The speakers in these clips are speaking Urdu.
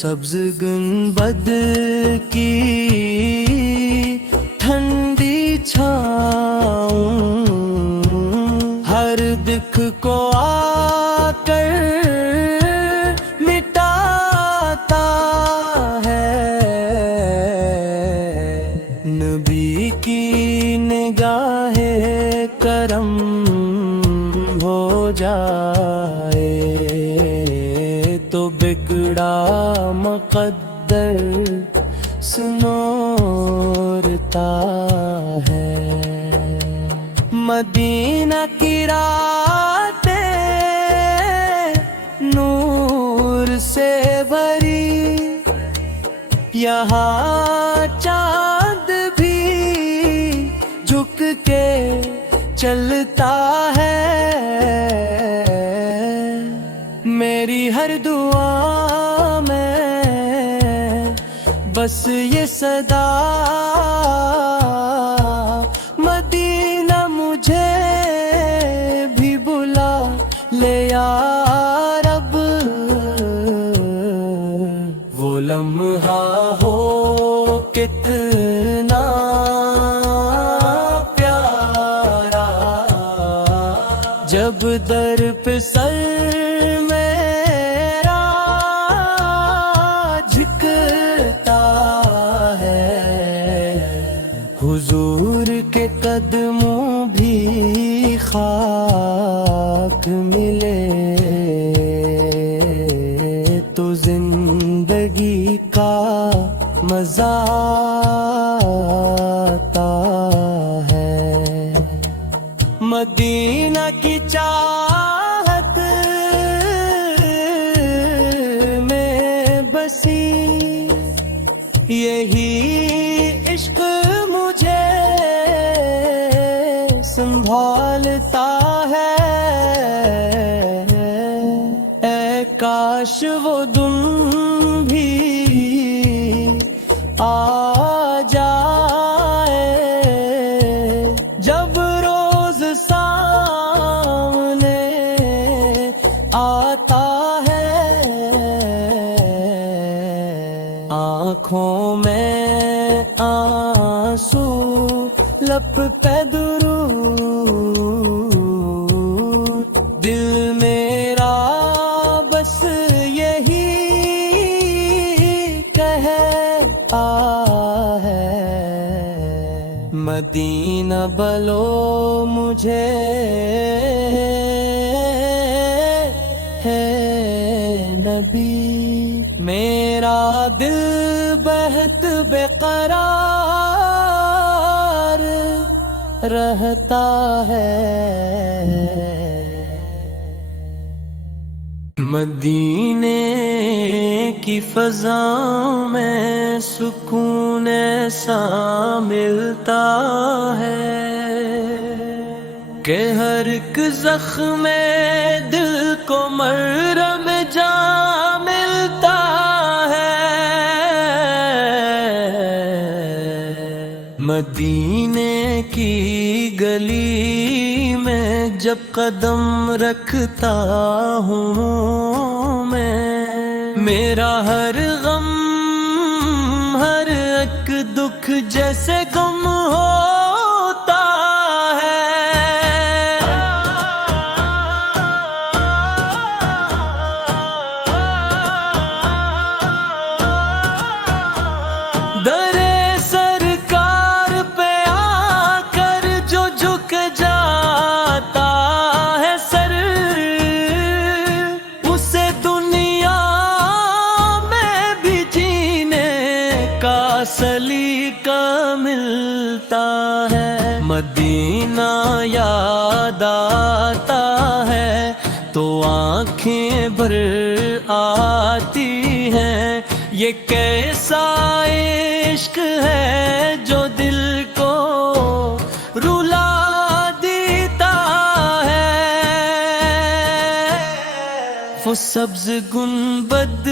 سبز گنبد کی ٹھنڈی چھاؤں، ہر دکھ کو آ کر مٹاتا ہے، نبی کی نگاہ کرم ہو جائے تو بگڑا مقدر سنورتا ہے۔ مدینہ کی راتیں نور سے بھری، یہاں چاند بھی جھک کے چلتا ہے، میری ہر دعا میں بس یہ صدا، مدینہ مجھے بھی بلا لے یا رب، وہ لمحہ ہو کتنا پیارا، جب در پہ سر میرا جھکتا ہے، حضور کے قدموں بھی خاک ملے تو زندگی کا مزہ آتا ہے۔ مدینہ کی چاہت میں بسی یہی عشق مجھے سنبھالتا ہے، اے کاش وہ دن بھی آ جائے جب روز سامنے آتا ہے، آنکھوں میں آنسو لب پہ درود، دل میرا بس یہی کہتا ہے، مدینہ بلو مجھے ہے نبی، میرا دل بہت بے قرار رہتا ہے، مدینے کی فضا میں سکون ایسا ملتا ہے کہ ہر ایک زخم دل کو مرہم جا ملتا ہے، مدینے کی گلی میں جب قدم رکھتا ہوں میں، میرا ہر غم ہر ایک دکھ جیسے غم ہوتا ہے، در سرکار پہ آ کر جو جھک جاتا ہے سر، اسے دنیا میں بھی جینے کا سلیقہ ملتا ہے، مدینہ یاد آتا ہے تو آنکھیں بھر آتی ہیں، یہ کیسا عشق ہے جو دل کو رلا دیتا ہے، وہ سبز گنبد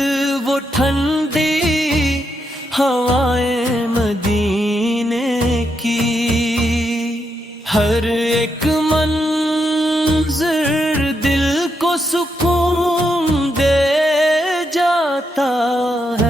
وہ ٹھنڈی ہوائیں مدینے کی، ہر ایک منظر دل کو سکون دے جاتا ہے۔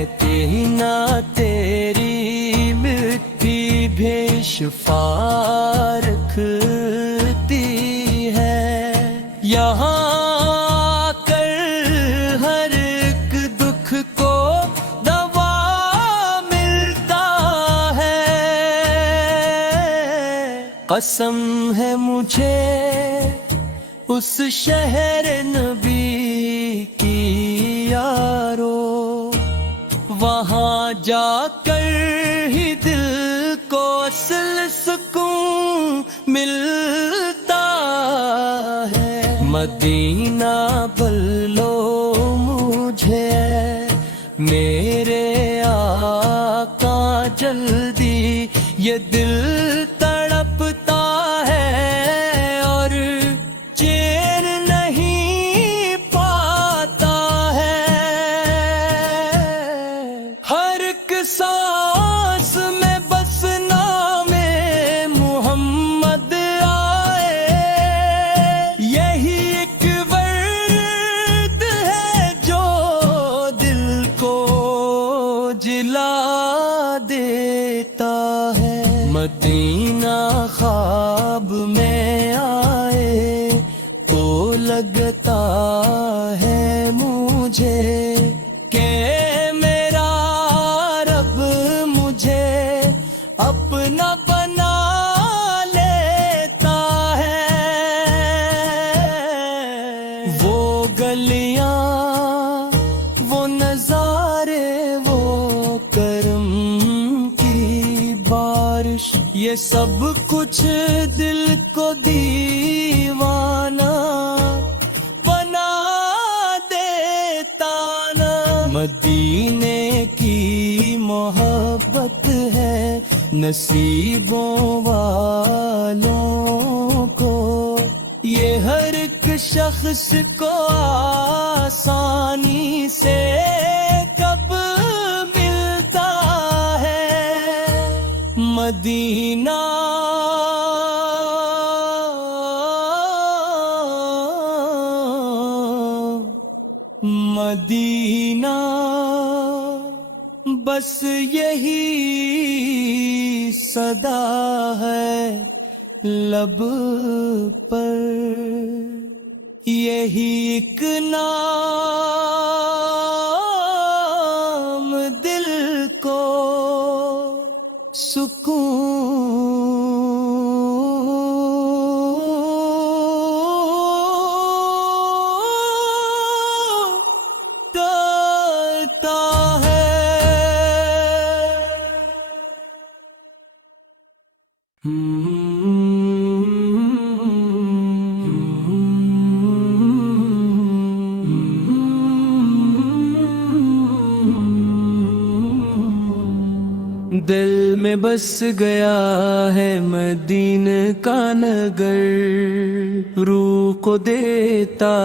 مدینہ تیری مٹی بھی شفا رکھتی ہے، یہاں کر ہر ایک دکھ کو دوا ملتا ہے۔ قسم ہے مجھے اس شہر نبی کی یارو، وہاں جا کر ہی دل کو اصل سکون ملتا ہے۔ مدینہ بلو مجھے میرے آقا جلدی، یہ دل تڑپتا ہے اور چین نہیں پاتا ہے۔ ہر ایک سانس میں بس نام محمد آئے، یہی ایک ورد ہے جو دل کو جلا دیتا ہے۔ مدینہ خواب میں آئے تو لگتا ہے مجھے کہ میرا رب مجھے اپنا بنا لیتا ہے۔ وہ گلیاں، وہ نظارے، وہ کرم کی بارش، یہ سب کچھ دل کو دیوانہ بنا دیتا نا۔ مدینے کی محبت ہے نصیبوں والوں کو، یہ ہر ایک شخص کو آسانی سے کب ملتا ہے۔ مدینہ مدینہ بس یہی صدا ہے لب پر، یہی ایک نام دل کو دل میں بس گیا ہے مدینہ کا نگر، روح کو دیتا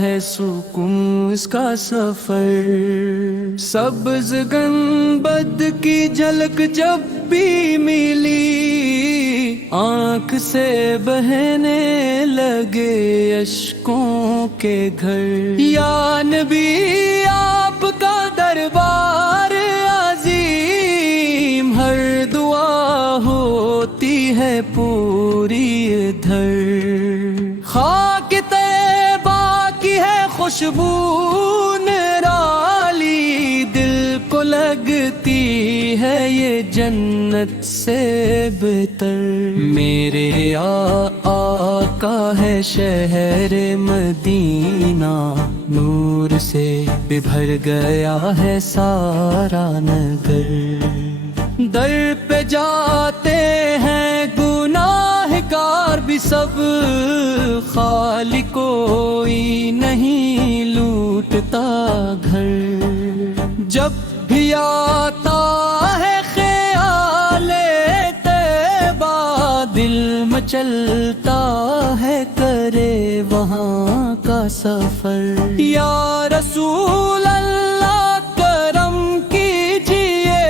ہے سکون اس کا سفر۔ سبز گنبد کی جھلک جب بھی ملی، آنکھ سے بہنے لگے اشکوں کے گھر۔ یا نبی آپ کا دربار عظیم، ہر دعا ہوتی ہے پوری ادھر۔ خاک طیبہ کی ہے خوشبو نرالی، دل کو لگتی ہے یہ جنت سے بہتر۔ میرے آقا ہے شہر مدینہ، نور سے بھر گیا ہے سارا نگر۔ در پہ جاتے ہیں گناہگار بھی سب، خالی کوئی نہیں لوٹتا گھر۔ جب بھی آتا ہے خیال طیبہ، دل مچلتا ہے کرے وہاں کا سفر۔ یا رسول اللہ کرم کیجئے،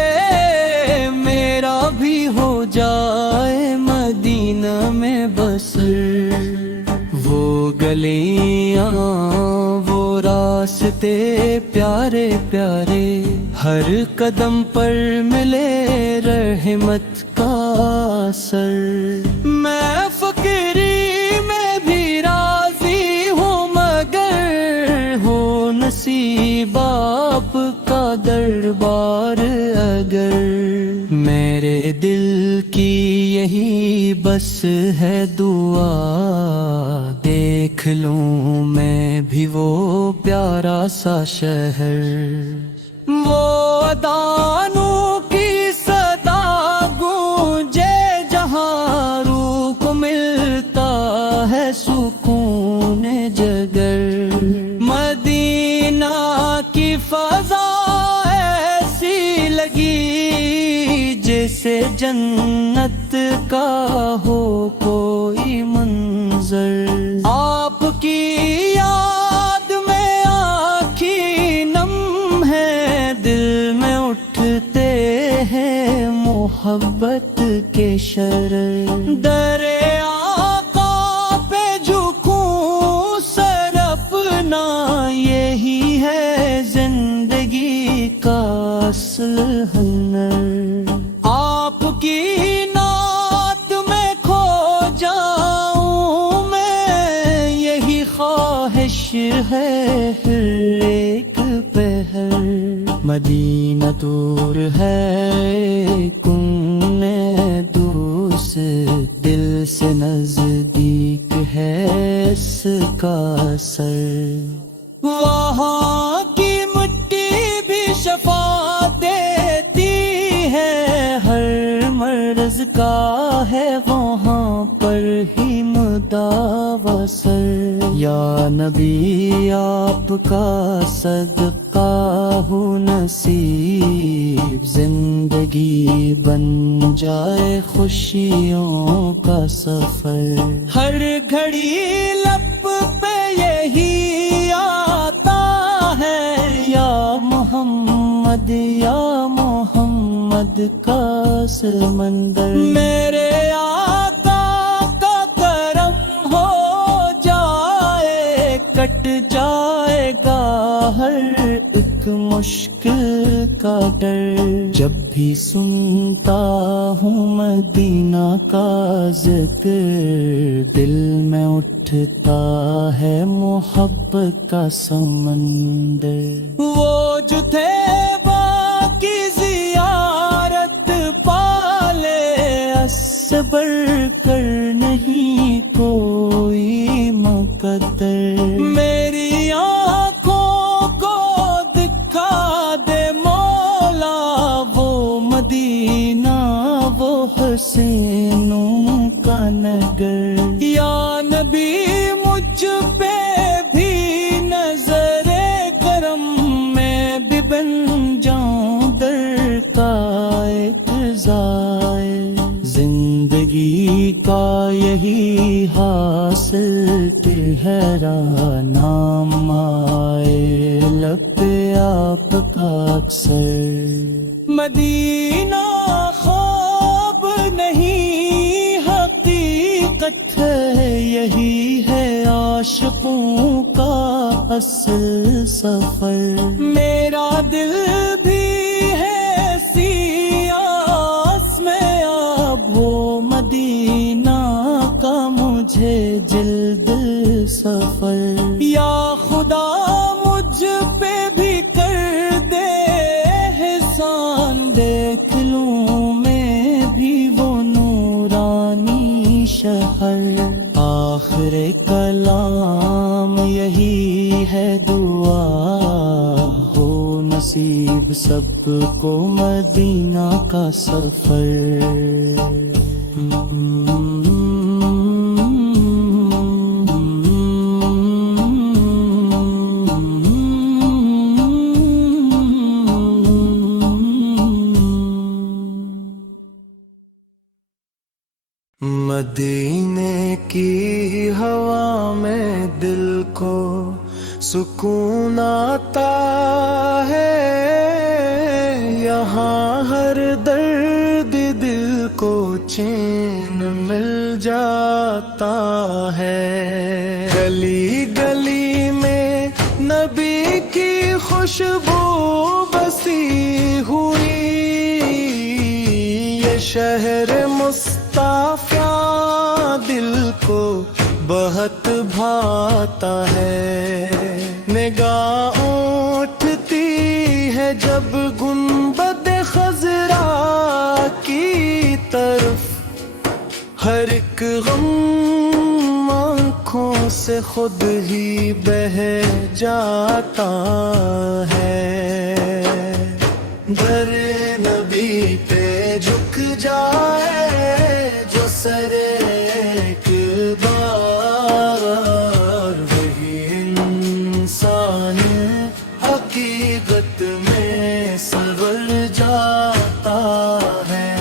میرا بھی ہو جائے مدینہ میں بسر۔ وہ گلیاں، وہ راستے پیارے پیارے، ہر قدم پر ملے رحمت کا اثر۔ میں فقیری میں بھی راضی ہوں، مگر ہو نصیب آپ کا دربار اگر۔ میرے دل کی یہی بس ہے دعا، دیکھ لوں میں بھی وہ پیارا سا شہر۔ وہ اذانوں کی صدا گونجے جہاں روح کو ملتا ہے سکون جگر۔ مدینہ کی فضا ایسی لگی جیسے جنت کا ہو کوئی منظر۔ آپ کی یاد میں آنکھیں نم ہے، دل میں اٹھتے ہیں محبت کے شرر۔ در آقا پہ جھکوں سر اپنا، یہی ہے زندگی کا اصل ہنر۔ آپ کی نعت میں کھو جاؤں میں، یہی خواہش ہے ہر ایک پہر۔ مدینہ دور ہے کن دوس، دل سے نزدیک ہے اس کا اثر۔ وہاں کی مٹی بھی شفا دیتی ہے، ہر مرض کا ہے وہاں پر ہی مداوا سر۔ یا نبی آپ کا صدقہ ہو نصیب، زندگی بن جائے خوشیوں کا سفر۔ ہر گھڑی لب پہ یہی آتا ہے، یا محمد یا محمد کا سمندر۔ میرے آقا کا کرم ہو جائے، کٹ جائے گا ہر ایک مشکل کا ڈر۔ جب بھی سنتا ہوں مدینہ کا ذکر، دل میں اٹھتا ہے محبت کا سمندر۔ وہ جو تھے باقی زیارت پالے، اس سے بڑھ کر نہیں کوئی مقدر۔ میری آنکھوں کو دکھا دے مولا وہ مدینہ، وہ حسینوں کا نگر۔ یا نبی مجھ پہ بھی نظر کرم، میں بھی بن جاؤں در کا ایک زائر۔ زندگی کا یہی حاصل تہرا، نام آئے لب پہ آپ کا اکثر۔ مدینہ خواب نہیں حقیقت ہے، یہی ہے عاشقوں کا اصل سفر۔ میرا دل بھی ہے سیاس میں اب، وہ مدینہ کا مجھے جلد سفر۔ یا خدا مجھ پہ بھی کر دے احسان، دیکھ لوں میں بھی وہ نورانی شہر۔ آخر کلام یہی ہے دعا، ہو نصیب سب کو مدینہ کا سفر۔ مدینے کی ہوا میں دل کو سکون آتا ہے، یہاں ہر درد دل کو چین مل جاتا ہے۔ گلی گلی میں نبی خوشبو بسی ہوئی، یہ شہر مصطفیٰ دل کو بہت بھاتا ہے۔ نگاہ اٹھتی ہے جب گنبد خضرا کی طرف، ہر ایک غم آنکھوں سے خود ہی بہہ جاتا ہے۔ در نبی پہ جھک جائے جو سر ایک بار، وہی انسان حقیقت میں سنور جاتا ہے۔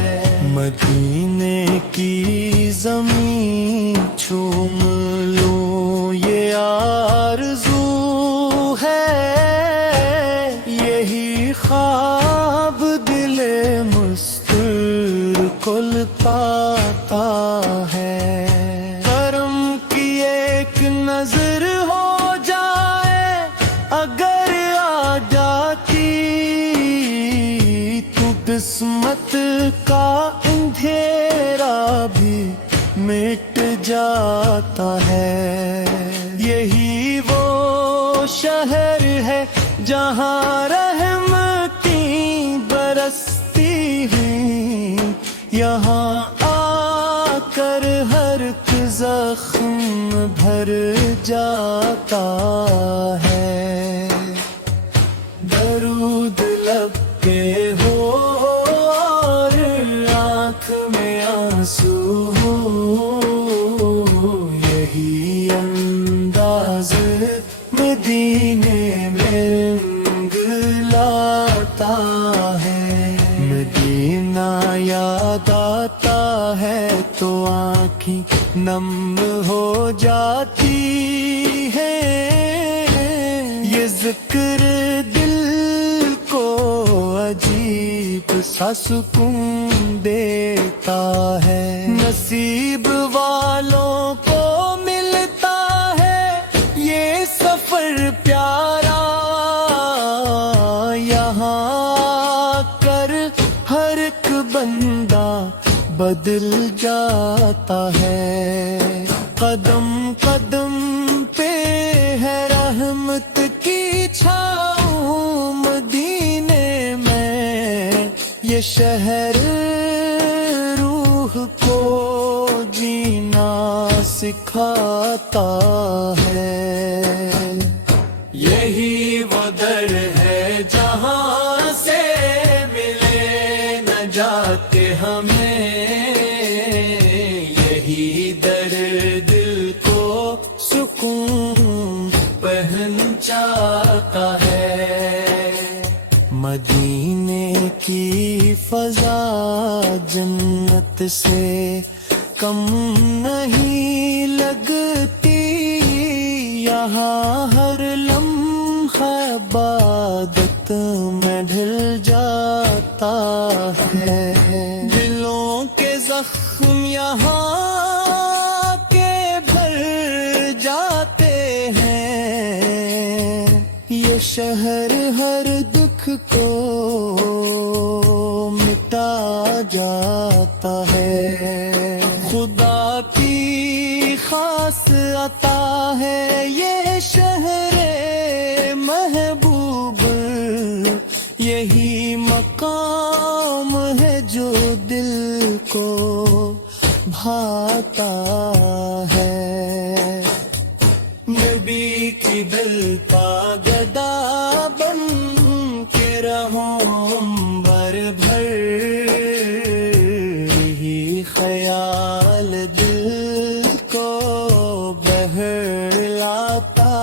مدینے کی زمین چوم لوں یہ آرزو ہے، یہی خواب دل مستور کو پاتا ہے۔ کرم کی ایک نظر ہو جائے اگر آ جاتی، تو قسمت کا اندھیرا بھی مٹ جاتا ہے۔ یہی وہ شہر ہے جہاں رحمتیں برستی ہیں، یہاں آ کر ہر ایک زخم بھر جاتا ہے۔ درود لب پہ ہو اور آنکھ میں آنسو ہو، یہی انداز مدینے میں رنگ لاتا ہے۔ مدینہ یاد آتا ہے تو آنکھیں نم ہو جاتی ہیں، یہ ذکر دل کو عجیب سا سکون دیتا ہے۔ نصیب والوں کو ملتا ہے یہ سفر پیارا، یہاں آ کر ہر ایک بندہ بدل جاتا ہے۔ قدم قدم پہ ہے رحمت کی چھاؤں مدینے میں، یہ شہر روح کو جینا سکھاتا ہے۔ یہی وہ در ہے جہاں سے ملے نجات ہمیں، یہی در دل کو سکون پہنچاتا ہے۔ مدینے کی فضا جنت سے کم نہیں لگتی، یہاں ہر لمحہ عبادت میں ڈھل جاتا ہے۔ دلوں کے زخم یہاں کے بھر جاتے ہیں، یہ شہر ہر دکھ کو مٹا جاتا ہے۔ خدا کی خاص عطا ہے یہ شہر محبوب، یہی مقام ہے جو دل کو بھاتا ہے۔ نبی کی دل پا گدا بن کے رہوں بر بھر، ہی خیال دل کو بہلاتا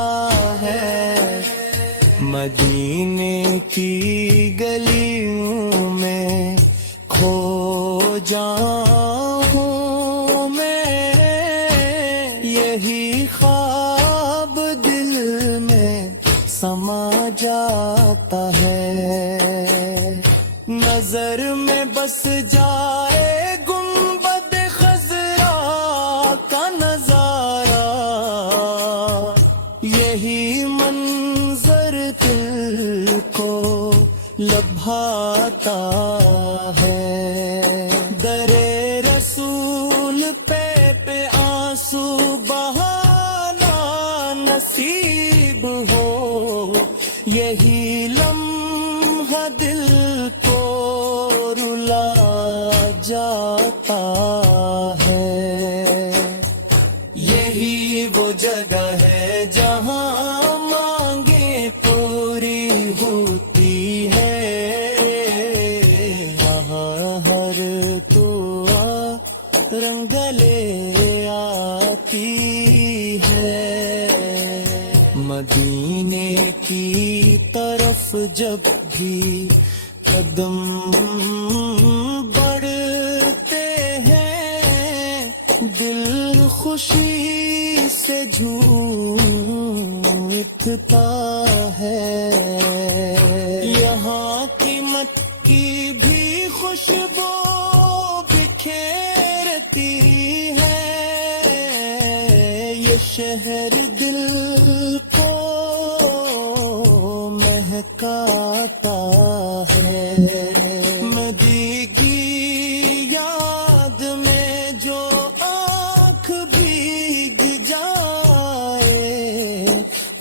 ہے۔ مدینے کی گلیوں میں کھو جاؤں میں، یہی خواب دل میں سما جاتا ہے۔ نظر میں بس جائے گنبد خضرا کا نظارہ، یہی منظر دل جاتا ہے. درے رسول پہ آنسو بہانا نصیب ہو, یہی لمحہ دل کو رلا جاتا ہے. یہی وہ جگہ ہے جہاں مانگیں پوری ہوتی ہے, وہاں ہر دعا رنگ لے آتی ہے. مدینے کی طرف جب بھی قدم بڑھتے ہیں, دل خوشی سے جھوم اٹھتا ہے. یہاں کی مٹی بھی خوشبو بکھیرتی ہے, یہ شہر دل کو مہکاتا ہے. مدی کی یاد میں جو آنکھ بھیگ جائے,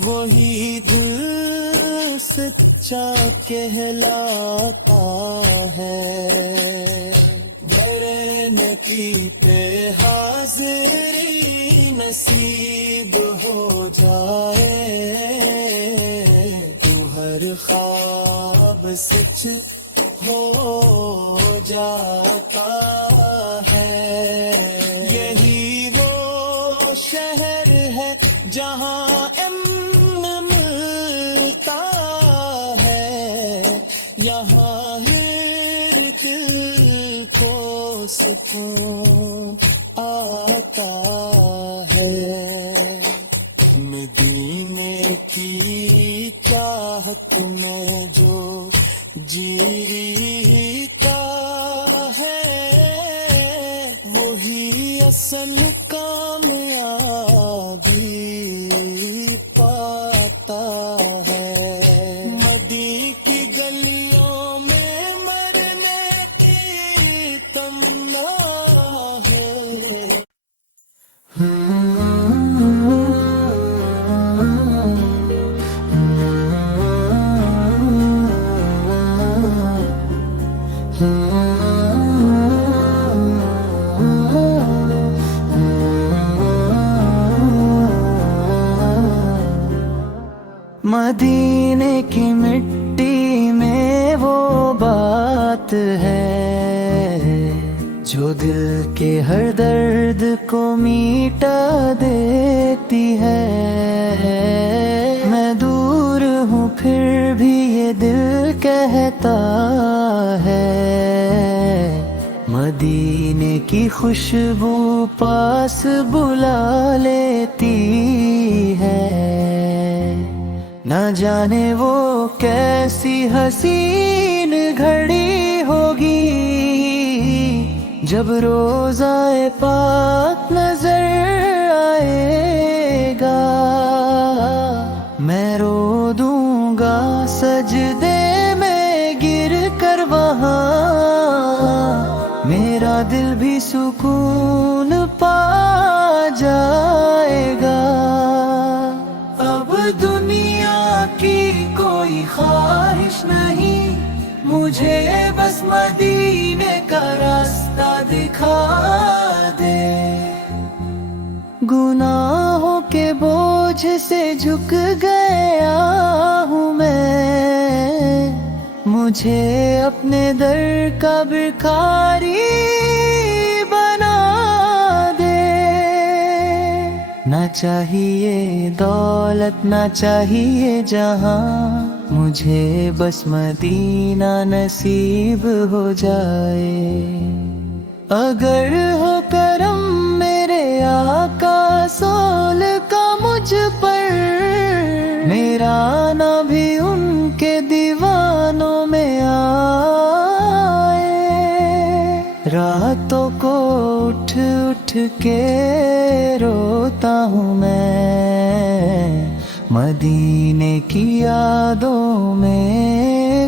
وہی دل سچا کہلاتا ہے. درنکی پہ حاضری نصیب ہو جائے, تو ہر خواب سچ ہو جاتا ہے. یہی وہ شہر ہے جہاں امن ملتا ہے, یہاں ہر دل کو سکون آتا ہے. مدینے کی چاہت میں جو جیری کا ہے, وہی اصل کامیابی پاتا ہے. مدی کی گلیوں میں مرنے کی تمنا ہے. مدینے کی مٹی میں وہ بات ہے جو دل کے ہر درد کو میٹا دیتی ہے. میں دور ہوں پھر بھی یہ دل کہتا ہے, مدینے کی خوشبو پاس بلا لیتی ہے. نہ جانے وہ کیسی حسین گھڑی ہوگی جب روضہ پاک نظر آئے گا. میں رو دوں گا سجدے میں گر کر وہاں, میرا دل بھی سکون پا جائے گا. اب دنیا کی کوئی خواہش نہیں, مجھے بس مدینے کا راستہ دکھا دے. گناہوں کے بوجھ سے جھک گیا ہوں میں, مجھے اپنے در کا بھکاری بنا دے. نہ چاہیے دولت نہ چاہیے جہاں, مجھے بس مدینہ نصیب ہو جائے. اگر ہو کرم میرے آقا رسول کا مجھ پر, میرا آنا بھی ان کے دیوانوں میں آئے. راتوں کو اٹھ اٹھ کے روتا ہوں میں, مدینے کی یادوں میں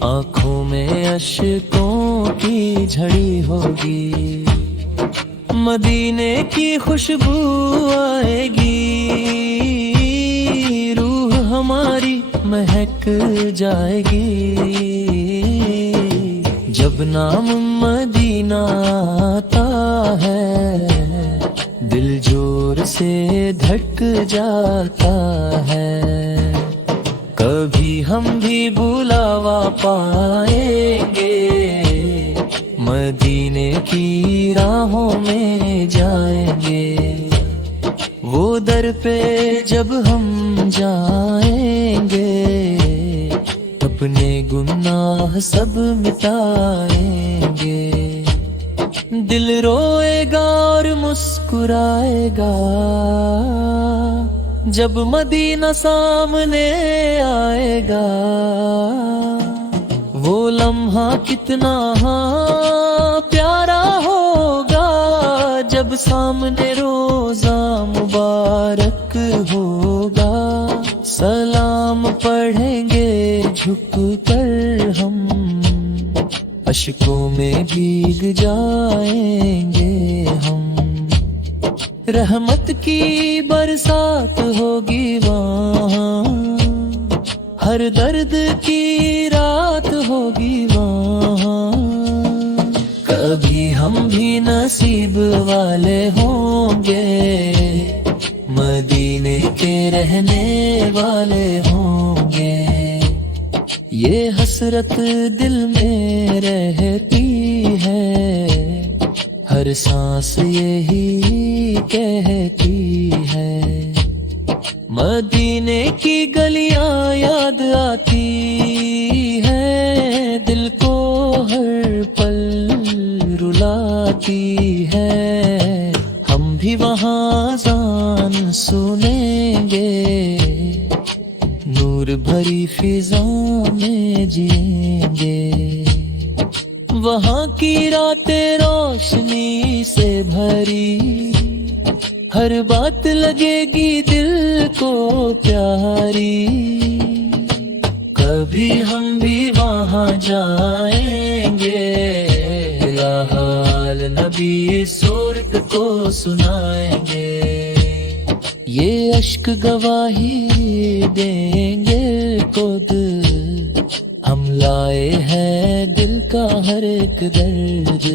آنکھوں میں اشکوں کی جھڑی ہوگی، مدینے کی خوشبو آئے گی، روح ہماری مہک جائے گی، جب نام مدینہ آتا ہے دل زور سے دھڑک جاتا ہے، کبھی ہم بھی بلاوا پائیں گے، مدینے کی راہوں میں جائیں گے، وہ در پہ جب ہم جائیں گے، اپنے گناہ سب مٹائیں گے، دل روئے گا اور مسکرائے گا، جب مدینہ سامنے آئے گا، وہ لمحہ کتنا پیارا ہوگا، جب سامنے روزہ مبارک ہوگا، سلام پڑھیں گے جھک کر ہم، اشکوں میں بھیگ جائیں گے ہم، رحمت کی برسات ہوگی وہاں، ہر درد کی رات ہوگی وہاں، کبھی ہم بھی نصیب والے ہوں گے، مدینے کے رہنے والے ہوں گے، یہ حسرت دل میں رہتی ہے، ہر سانس یہی کہتی ہے، مدینے کی گلیاں یاد آتی ہے، دل کو ہر پل رلاتی ہے، ہم بھی وہاں اذان سنیں گے، نور بھری فضا میں جئیں گے، وہاں کی راتیں روشنی سے بھری، ہر بات لگے گی دل کو پیاری، کبھی ہم بھی وہاں جائیں گے، حال نبی صورت کو سنائیں گے، یہ اشک گواہی دیں گے خود، ہم لائے ہیں دل کا ہر ایک درد،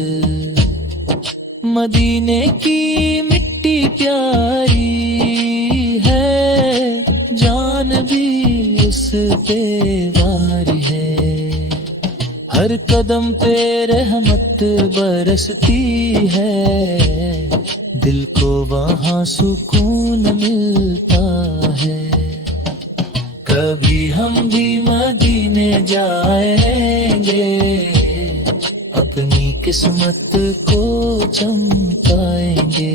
مدینے کی مٹی پیاری ہے، جان بھی اس پہ واری ہے، ہر قدم پہ رحمت برستی ہے، دل کو وہاں سکون ملتا ہے، کبھی ہم بھی مدینے جائیں گے، اپنی قسمت کو چمکائیں گے۔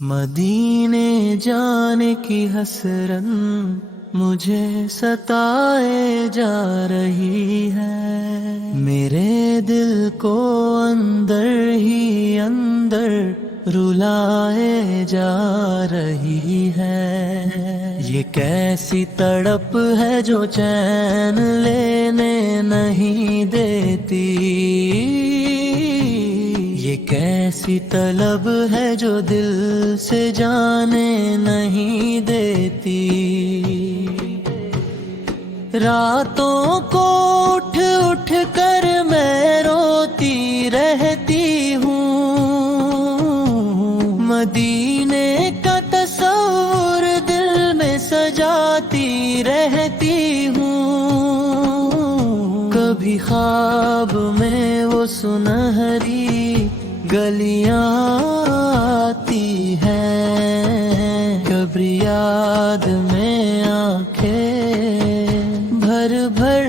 مدینے جانے کی حسرت مجھے ستائے جا رہی ہے، میرے دل کو اندر ہی اندر رلائے جا رہی ہے، یہ کیسی تڑپ ہے جو چین لینے نہیں دیتی، یہ کیسی طلب ہے جو دل سے جانے نہیں دیتی، راتوں کو اٹھ اٹھ کر میں روتی رہتی ہوں، مدینے کا تصور دل میں سجاتی رہتی ہوں، کبھی خواب میں وہ سنہری گلیاں آتی ہیں، کبھی یاد میں آنکھیں بھر بھر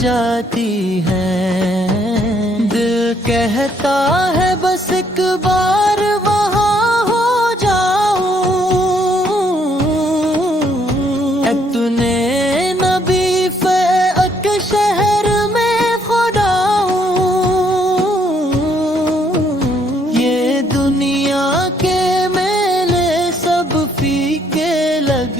جاتی ہیں، دل کہتا ہے بس ایک بار وہاں ہو جاؤں، اتنے نبی فیق شہر میں خدا ہوں، یہ دنیا کے میلے سب فیکے لگے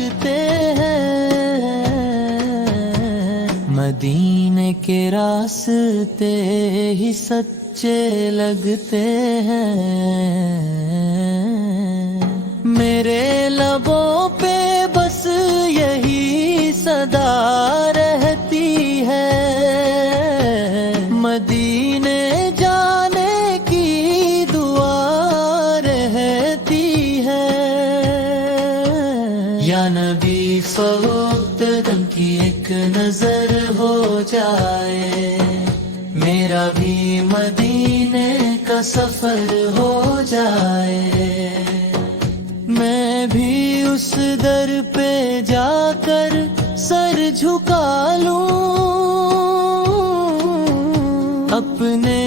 مدینے کے راستے ہی سچے لگتے ہیں، میرے لبوں پہ بس یہی صدا رہتی ہے، مدینے جانے کی دعا رہتی ہے۔ یا نبی فوقت دم کی ایک نظر ہو جائے، میرا بھی مدینے کا سفر ہو جائے، میں بھی اس در پہ جا کر سر جھکا لوں، اپنے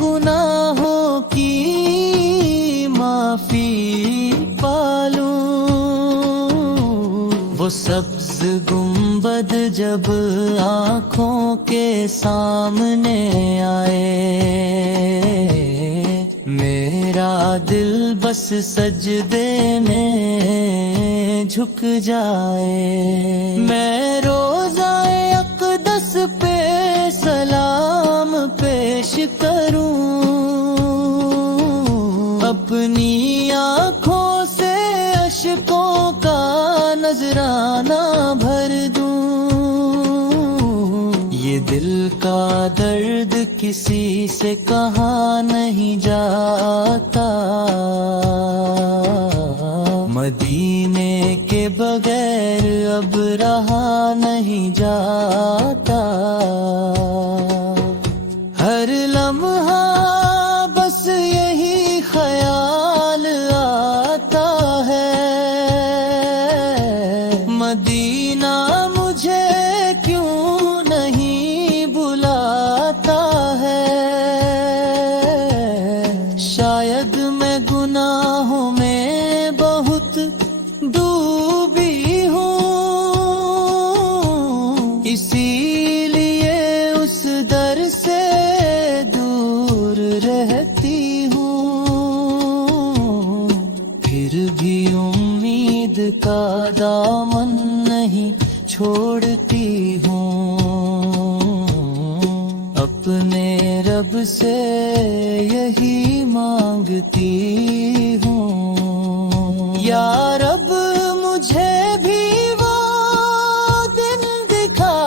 گناہوں کی معافی پالوں۔ وہ سبز گنبد جب آنکھوں کے سامنے آئے، میرا دل بس سجدے میں جھک جائے، میں روضہ اقدس پہ سلام پیش کروں، اپنی آنکھوں سے اشکوں کا نذرانہ بھر دوں، یہ دل کا درد کسی سے کہا نہیں جاتا، مدینے کے بغیر اب رہا نہیں جاتا، ہر لمحہ بس یہی خیال آتا ہے، مدینہ مجھے کیوں نہیں بلاتا ہے، شاید میں گناہوں میں بہت ڈوبی ہوں، اسی لیے اس در سے دور رہتی ہوں، پھر بھی امید کا دامن نہیں چھوڑتی ہوں، اپنے رب سے یہی مانگتی ہوں، یا رب مجھے بھی وہ دن دکھا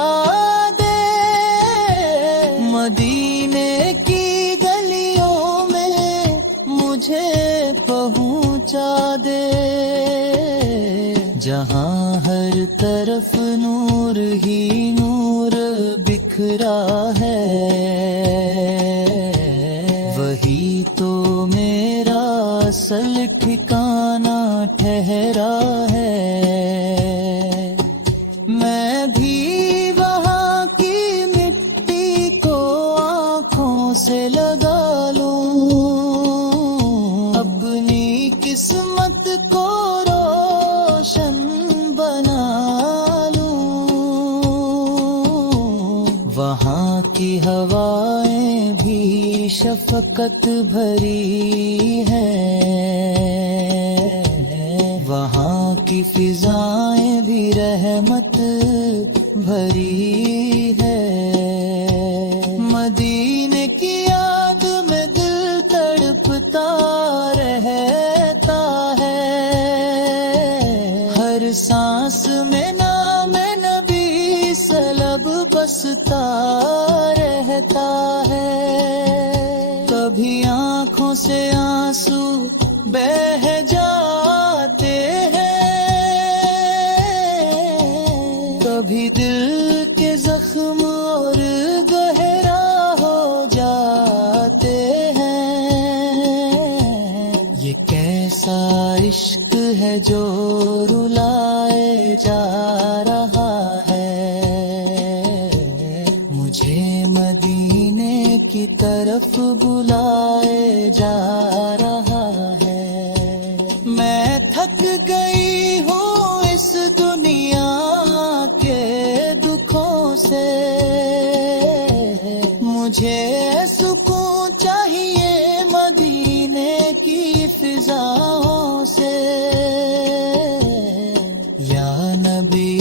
دے، مدینے کی گلیوں میں مجھے پہنچا دے، جہاں ہر طرف نور ہی نور بکھرا ہے، وہی تو میرا اصل ٹھکانہ ٹھہرا ہے، میں بھی وہاں کی مٹی کو آنکھوں سے لگا لوں، اپنی قسمت کو روشن بنا لوں، وہاں کی ہوائیں بھی شفقت بھری ہیں، وہاں کی فضائیں بھی رحمت بھری ہے، مدینے کی یاد میں دل تڑپتا رہتا ہے، ہر سانس میں نام نبی سلب بستا رہتا ہے، کبھی آنکھوں سے آنسو بہہ جاتے ہیں، کبھی دل کے زخم اور گہرا ہو جاتے ہیں، یہ کیسا عشق ہے جو رلائے جا رہا ہے، مجھے مدینے کی طرف بلائے جا رہا ہے، میں تھک گئی ہوں اس دنیا کے دکھوں سے، مجھے سکون چاہیے مدینے کی فضاؤں سے، یا نبی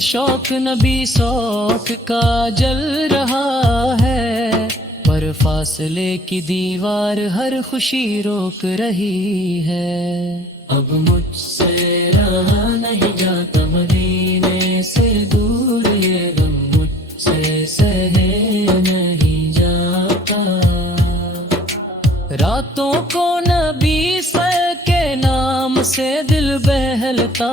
شوق نبی سوق کا جل رہا ہے، پر فاصلے کی دیوار ہر خوشی روک رہی ہے۔ اب مجھ سے رہا نہیں جاتا مدینے سے دور، یہ غم مجھ سے سہے نہیں جاتا۔ راتوں کو نبی سر کے نام سے دل بہلتا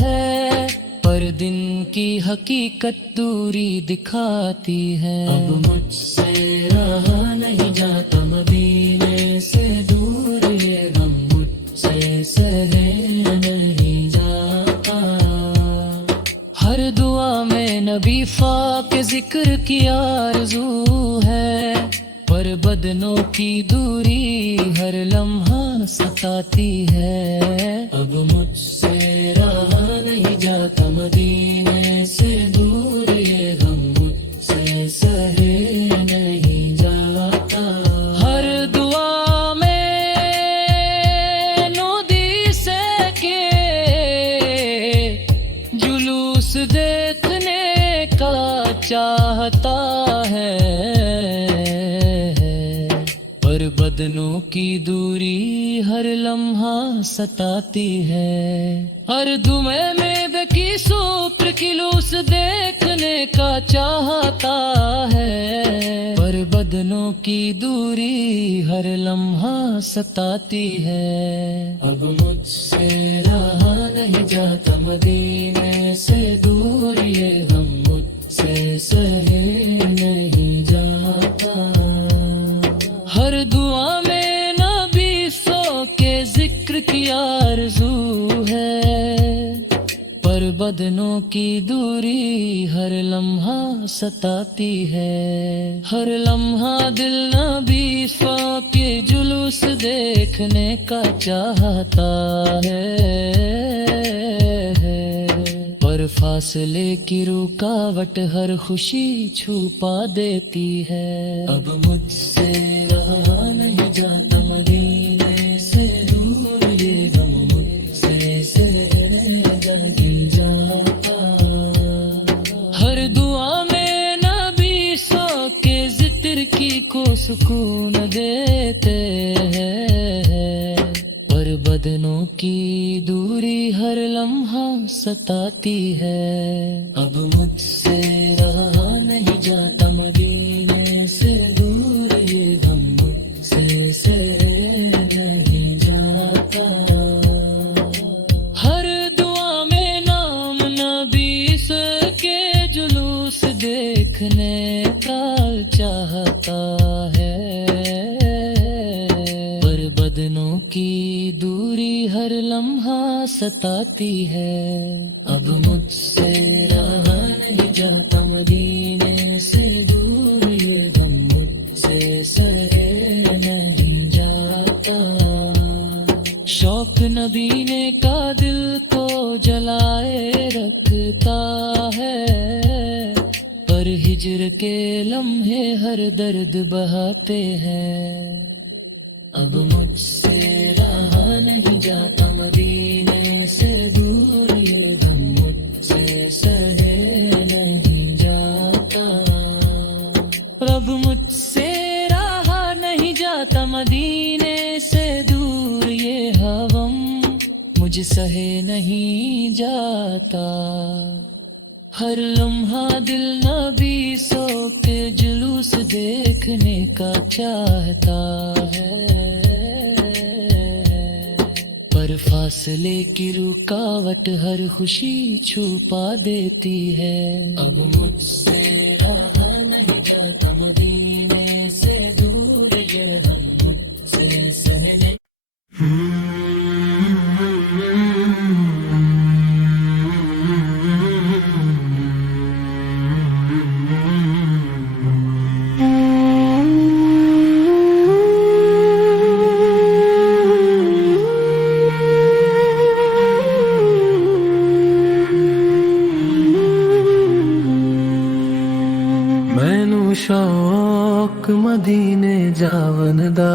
ہے، پر دن کی حقیقت دوری دکھاتی ہے۔ اب مجھ سے رہا نہیں جاتا مدینے سے دور، یہ غم مجھ سے سہے نہیں جاتا۔ ہر دعا میں نبی پاک کے ذکر کی آرزو ہے، پر بدنوں کی دوری ہر لمحہ ستاتی ہے۔ اب مجھ سے رہا نہیں جاتا مدینے سے دور، یہ غم مجھ سے سہے نہیں جاتا۔ ہر دعا میں نودی سے کے جلوس دیکھنے کا چاہتا ہے، پر بدنوں کی دوری ہر لمحہ ستاتی ہے۔ ہر دمے میں بکی سوپر کلوس دیکھنے کا چاہتا ہے، پر بدنوں کی دوری ہر لمحہ ستاتی ہے۔ اب مجھ سے رہا نہیں جاتا مدینے سے دور، یہ غم مجھ سے سہے نہیں جاتا۔ ہر دعا میں نبی سو کے ذکر کی آرزو ہے، پر بدنوں کی دوری ہر لمحہ ستاتی ہے۔ ہر لمحہ دل نبی سو کے جلوس دیکھنے کا چاہتا ہے، پر فاصلے کی رکاوٹ ہر خوشی چھپا دیتی ہے۔ اب مجھ سے رہا نہیں جاتا مدینے سے دور، یہ غم مجھ سے سہے نہیں جاتا۔ ہر دعا میں نبی سو کے ذکر کی کو سکون دیتے ہیں، پر بدنوں کی دوری ہر لمحہ ستاتی ہے۔ اب مجھ سے رہا نہیں جاتا مدینے سے دور، یہ غم مجھ سے سہے نہیں جاتا۔ ہر دعا میں نام نبی سے کے جلوس دیکھنے کا چاہتا ہے، پر بدنوں کی دوری ہر لمحہ ستاتی ہے۔ اب مجھ سے رہا نہیں جاتا مدینے سے دور، یہ غم مجھ سے سہے نہیں جاتا۔ شوق نبی نے کا دل کو جلائے رکھتا ہے، پر ہجر کے لمحے ہر درد بہاتے ہیں۔ اب مجھ سے رہا نہیں جاتا مدینے سے دور، یہ غم مجھ سے سہے نہیں جاتا۔ اب مجھ سے رہا نہیں جاتا مدینے سے دور، یہ غم مجھ سہے نہیں جاتا۔ ہر لمحہ دل نبی سو کے جلوس دیکھنے کا چاہتا ہے، پر فاصلے کی رکاوٹ ہر خوشی چھپا دیتی ہے۔ اب مجھ سے رہا نہیں جاتا مدینے سے دور، یہ غم مجھ سے سہے شوق مدینے جاون دا،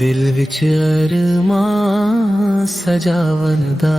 دل وچ ارمان سجاون دا،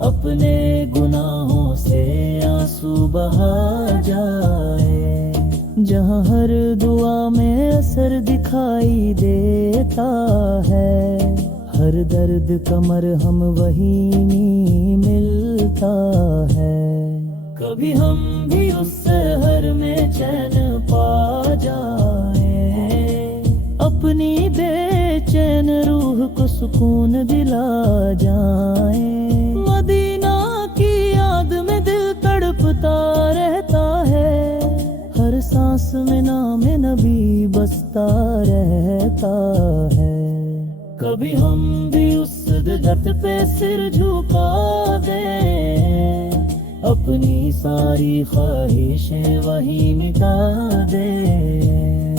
اپنے گناہوں سے آنسو بہا جائے، جہاں ہر دعا میں اثر دکھائی دیتا ہے، ہر درد کا مرہم وہیں ملتا ہے۔ کبھی ہم بھی اس سحر میں چین پا جائیں، اپنی بے چین روح کو سکون دلا جائیں۔ مدینہ کی یاد میں دل تڑپتا رہتا ہے، ہر سانس میں نام نبی بستا رہتا ہے۔ کبھی ہم بھی اس درد پہ سر جھکا دیں، اپنی ساری خواہشیں وہی مٹا دیں،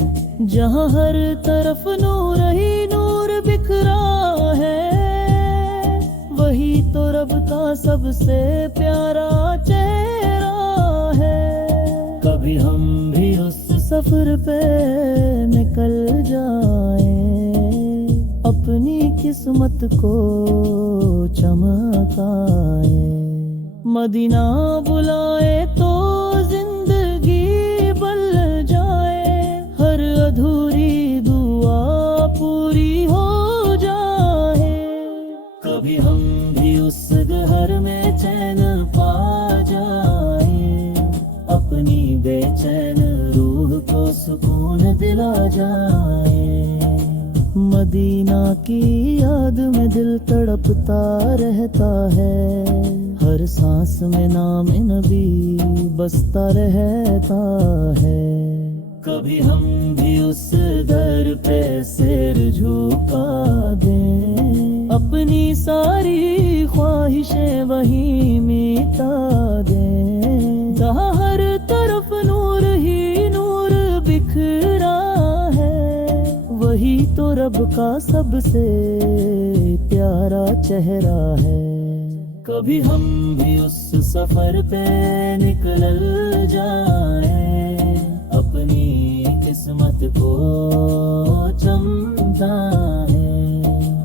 جہاں ہر طرف نور ہی نور بکھرا ہے، وہی تو رب کا سب سے پیارا چہرہ ہے۔ کبھی ہم بھی اس سفر پہ نکل جائیں، اپنی قسمت کو چمکائیں۔ مدینہ بلائے تو زندگی بل جائے، ہر ادھوری دعا پوری ہو جائے۔ کبھی ہم بھی اس گھر میں چین پا جائیں، اپنی بے چین روح کو سکون دلا جائیں۔ مدینہ کی یاد میں دل تڑپتا رہتا ہے، ہر سانس میں نام نبی بستا رہتا ہے۔ کبھی ہم بھی اس در پہ سر جھکا دیں، اپنی ساری خواہشیں وہیں مٹا دیں، جہاں ہر طرف نور ہی نور بکھرا ہے، وہی تو رب کا سب سے پیارا چہرہ ہے۔ کبھی ہم بھی اس سفر پہ نکل جائیں، اپنی قسمت کو چمکائیں۔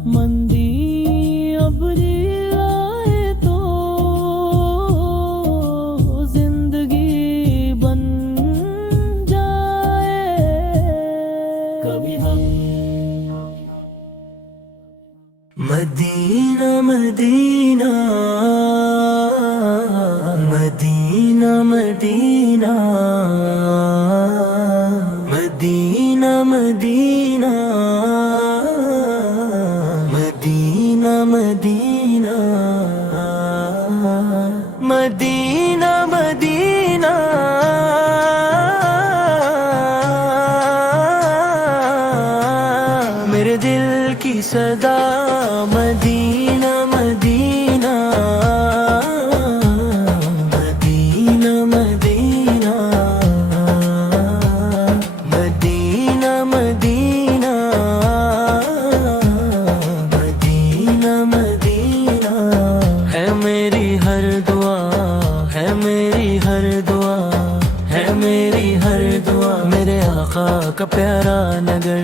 مندی ابری آئے تو زندگی بن جائے۔ کبھی ہم مدینہ مدینہ مدینہ مدینہ مدینہ مدینہ مدینہ مدینہ مدینہ مدینہ میرے دل کی صدا مدینہ مدینہ مدینہ مدینہ مدینہ مدینہ مدینہ مدینہ ہے میری ہر دعا، ہے میری ہر دعا، ہے میری ہر دعا، میرے آقا کا پیارا نگر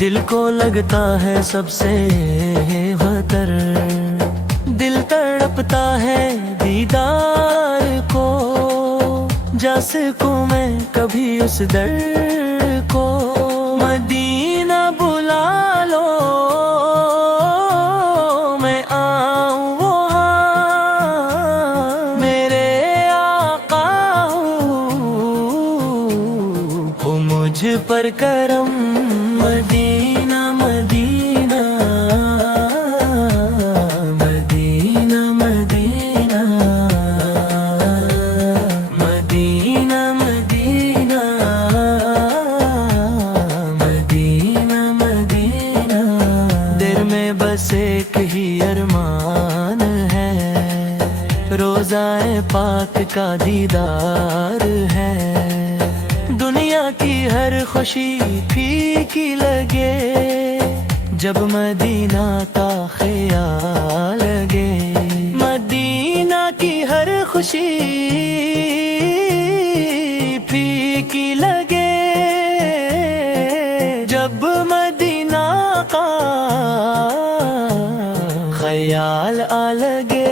دل کو لگتا ہے سب سے بہتر، دل تڑپتا ہے دیدار کو، جا سکوں میں کبھی اس در کو۔ مدینہ بلا لو میں آؤں وہاں، میرے آقا ہو مجھ پر کرم۔ مدینہ مدینہ مدینہ مدینہ مدینہ مدینہ مدینہ مدینہ دل میں بس ایک ہی ارمان ہے، روضہ پاک کا دیدار ہے، دنیا کی ہر خوشی پھیکی لگے جب مدینہ کا خیال لگے، مدینہ کی ہر خوشی پھیکی لگے جب مدینہ کا خیال آ لگے۔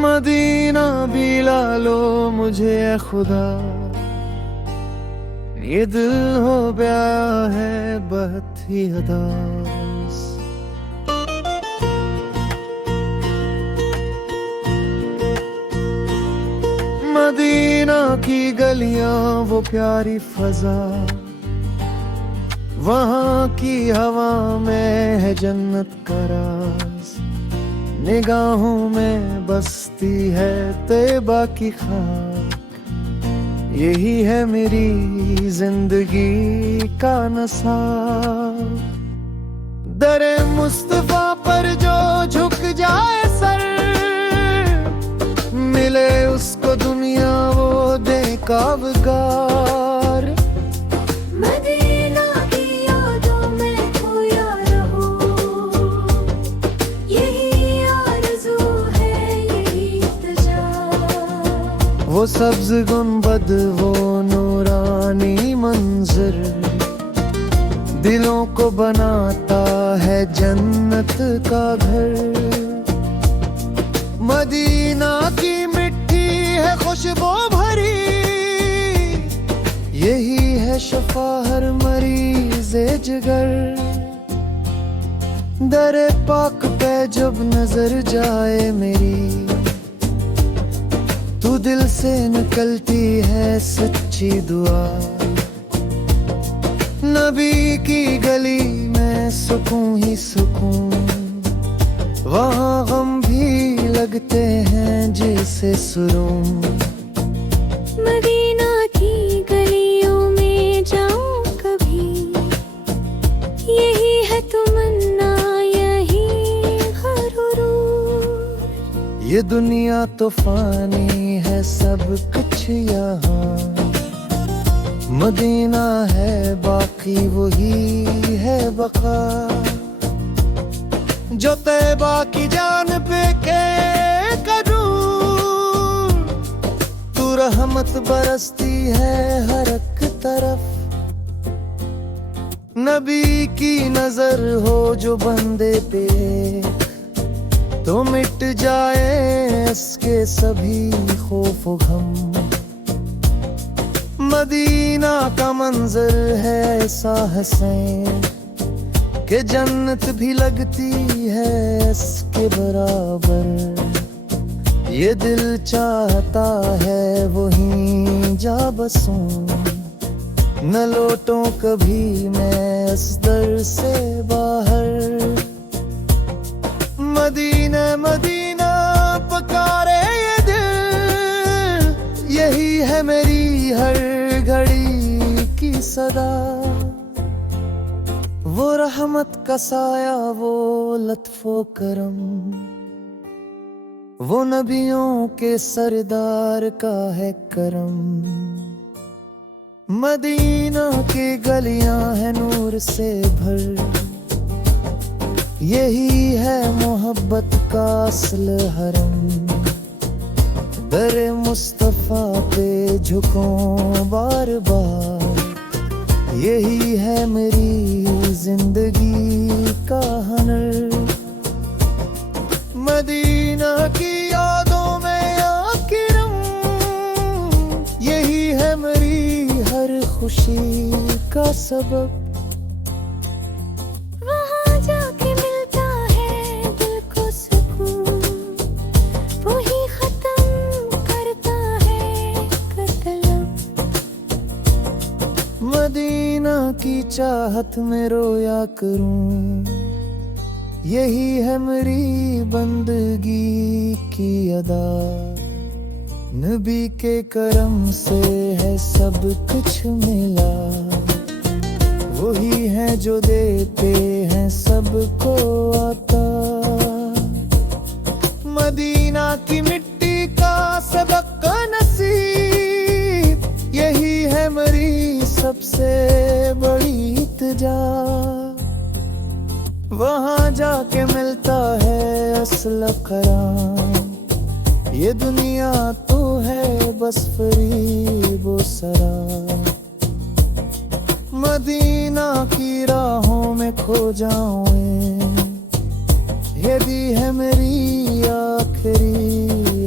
مدینہ بھی لا لو مجھے اے خدا، یہ دل ہو گیا ہے بہت ہی اداس۔ مدینہ کی گلیاں وہ پیاری فضا، وہاں کی ہوا میں ہے جنت کا راز، نگاہوں میں بستی ہے طیبہ کی خاک، یہی ہے میری زندگی کا نصاب۔ در مصطفیٰ پر جو جھک جائے سر، ملے اس کو دنیا وہ دے کعبگار۔ مدینہ کی یادوں میں کھویا رہو، یہی آرزو ہے یہی التجا۔ وہ سبز گنبد وہ نورانی منظر، دلوں کو بناتا ہے جنت کا گھر۔ مدینہ کی مٹی ہے خوشبو بھری، یہی ہے شفا ہر مریض جگر۔ در پاک پہ جب نظر جائے میری، تو دل سے نکلتی ہے سچی دعا۔ نبی کی گلی میں سکون ہی سکون، وہاں غم بھی لگتے ہیں جیسے سرون۔ مدینہ کی گلیوں میں جاؤں کبھی، یہی ہے تمنا یہی غرور۔ یہ دنیا تو فانی ہے سب کچھ یہاں، مدینہ ہے باقی وہی ہے بقا۔ جو طیبہ کی جان پہ کے قدور، تو رحمت برستی ہے ہر ایک طرف۔ نبی کی نظر ہو جو بندے پہ، تو مٹ جائے اس کے سبھی خوف و غم۔ مدینہ کا منظر ہے ایسا حسین کہ جنت بھی لگتی ہے اس کے برابر۔ یہ دل چاہتا ہے وہیں جا بسوں، نہ لوٹوں کبھی میں اس در سے باہر۔ مدینہ مدینہ پکارے یہ دل، یہی ہے میری ہر گھڑی کی صدا۔ وہ رحمت کا سایہ وہ لطف و کرم، وہ نبیوں کے سردار کا ہے کرم۔ مدینہ کی گلیاں ہیں نور سے بھر، یہی ہے محبت کا اصل حرم۔ در مصطفیٰ پہ جھکوں بار بار، یہی ہے میری زندگی کا ہنر۔ مدینہ کی یادوں میں آ کے رم، یہی ہے میری ہر خوشی کا سبب۔ وہاں جا کے ملتا ہے دل کو سکون، وہی ختم کرتا ہے قلم۔ مدینہ کی چاہت میں رویا کروں، یہی ہے میری بندگی کی ادا۔ نبی کے کرم سے ہے سب کچھ ملا، وہی ہے جو دیتے ہیں سب کو عطا۔ مدینہ کی مٹی کا سبق نصیب، یہی ہے میری سب سے بڑی التجا۔ وہاں جا کے ملتا ہے اصل قرار، یہ دنیا تو ہے بس فریب و سراب۔ مدینہ کی راہوں میں کھو جاؤں، یہ بھی ہے میری آخری